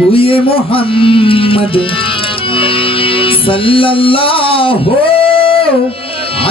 தூய முகம்மது சல்லல்லாஹோ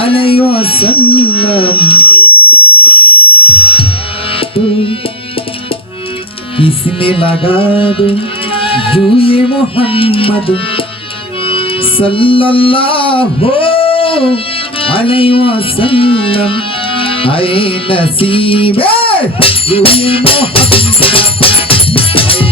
அலையோ சல்லம் இஸ்மே லகாது தூய முகம்மது சல்லல்லாஹோ அலையோ சல்லம் ஐ நசீபே தூய முகம்மது ஐ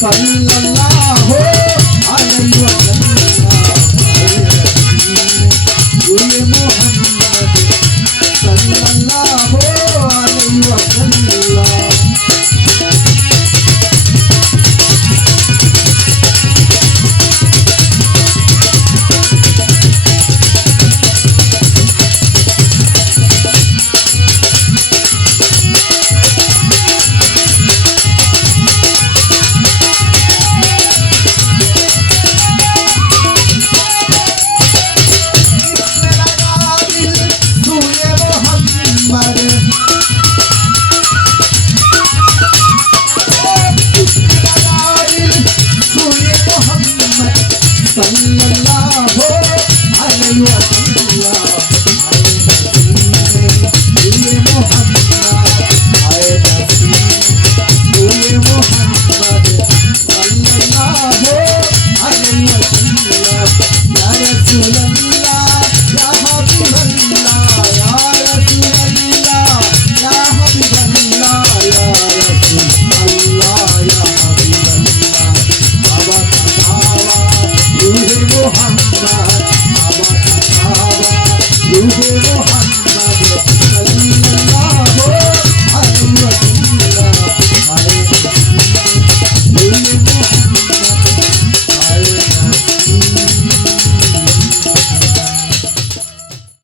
Sallallahu you want.